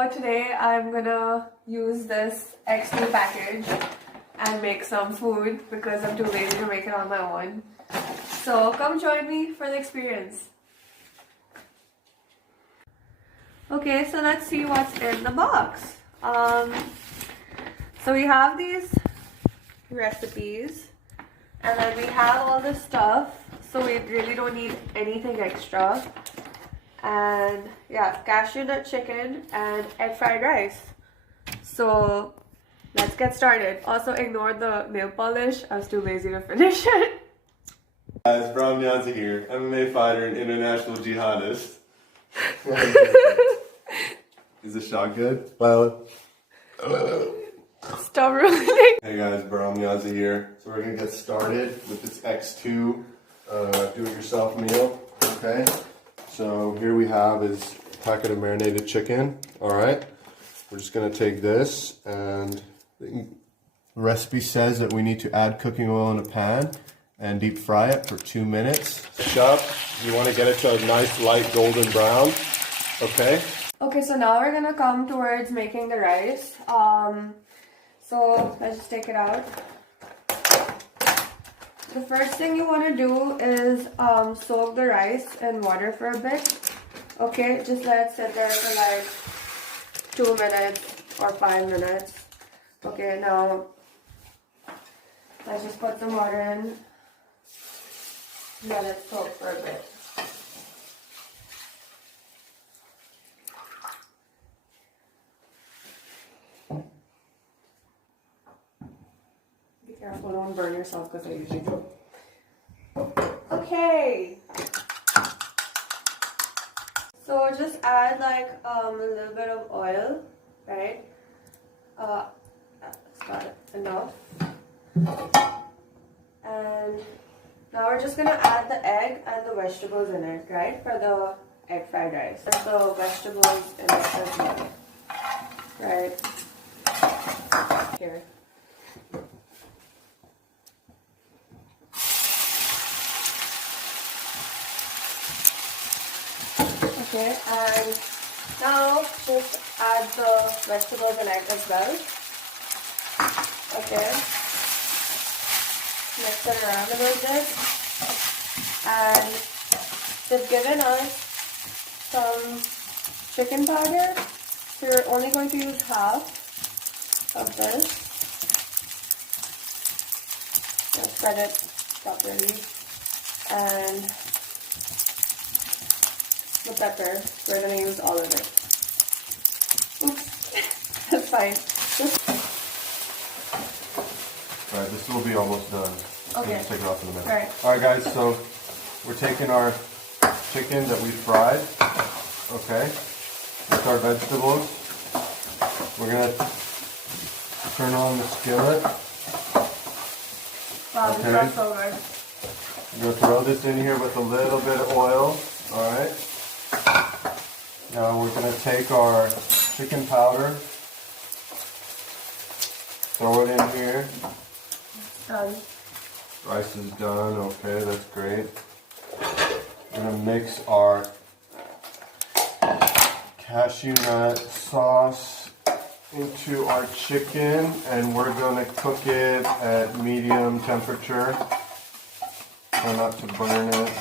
So today I'm gonna use this X2 package and make some food because I'm too lazy to make it on my own. So come join me for the experience. Okay, so let's see what's in the box. So we have these recipes and then we have all this stuff, so we really don't need anything extra. And yeah, cashew nut chicken and egg fried rice. So let's get started. Also ignore the nail polish, I was too lazy to finish it. Guys, Bram Yanzi here, MMA fighter and international jihadist. Is the shot good? Well, Stop ruining. hey guys, Bram Yanzi here. So we're gonna get started with this X2 do-it-yourself meal. Okay. So here we have is a packet of marinated chicken. All right. We're just gonna take this, and the recipe says that we need to add cooking oil in a pan and deep fry it for 2 minutes. Up. You want to get it to a nice light golden brown. Okay. Okay, so now we're gonna come towards making the rice. So let's just take it out. The first thing you want to do is soak the rice in water for a bit. Okay, just let it sit there for like 2 minutes or 5 minutes. Okay, now let's just put some water in. Let it soak for a bit. Be careful, don't burn yourself because I usually do. Okay. So just add like a little bit of oil, right? That's got enough. And now we're just gonna add the egg and the vegetables in it, right? For the egg fried rice. Put the vegetables in it as well, right? Here. Okay, and now just add the vegetables and egg as well. Okay. Mix it around a little bit. And they've given us some chicken powder. So you're only going to use half of this. Just spread it properly. And the pepper, we're going to use all of it. Oops, that's fine. Alright, this will be almost done. Okay. Just take it off in a minute. Alright. Alright guys, so we're taking our chicken that we fried, okay, with our vegetables. We're going to turn on the skillet. Wow, this smells so good. We're going to throw this in here with a little bit of oil, alright. Now we're going to take our chicken powder, throw it in here. Done. Rice is done, okay, that's great. We're going to mix our cashew nut sauce into our chicken, and we're going to cook it at medium temperature. Try not to burn it.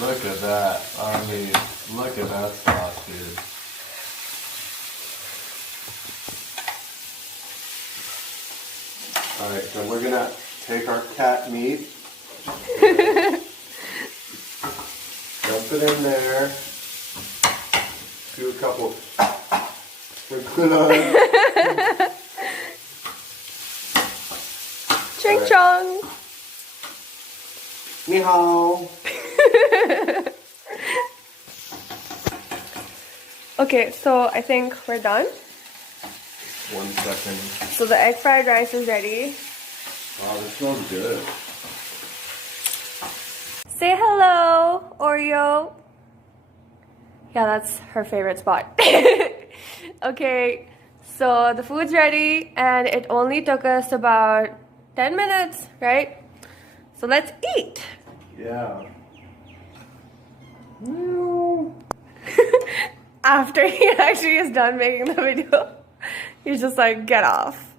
Look at that. I mean, look at that sauce, dude. Alright, so we're gonna take our cat meat, dump it in there, do a couple, sprinkle it on. Ching chong! Ni hao. Okay, so I think we're done. 1 second. So the egg fried rice is ready. Wow, this smells good. Say hello, Oreo. Yeah, that's her favorite spot. Okay, so the food's ready and it only took us about 10 minutes, right? So let's eat. Yeah. After he actually is done making the video, he's just like, get off.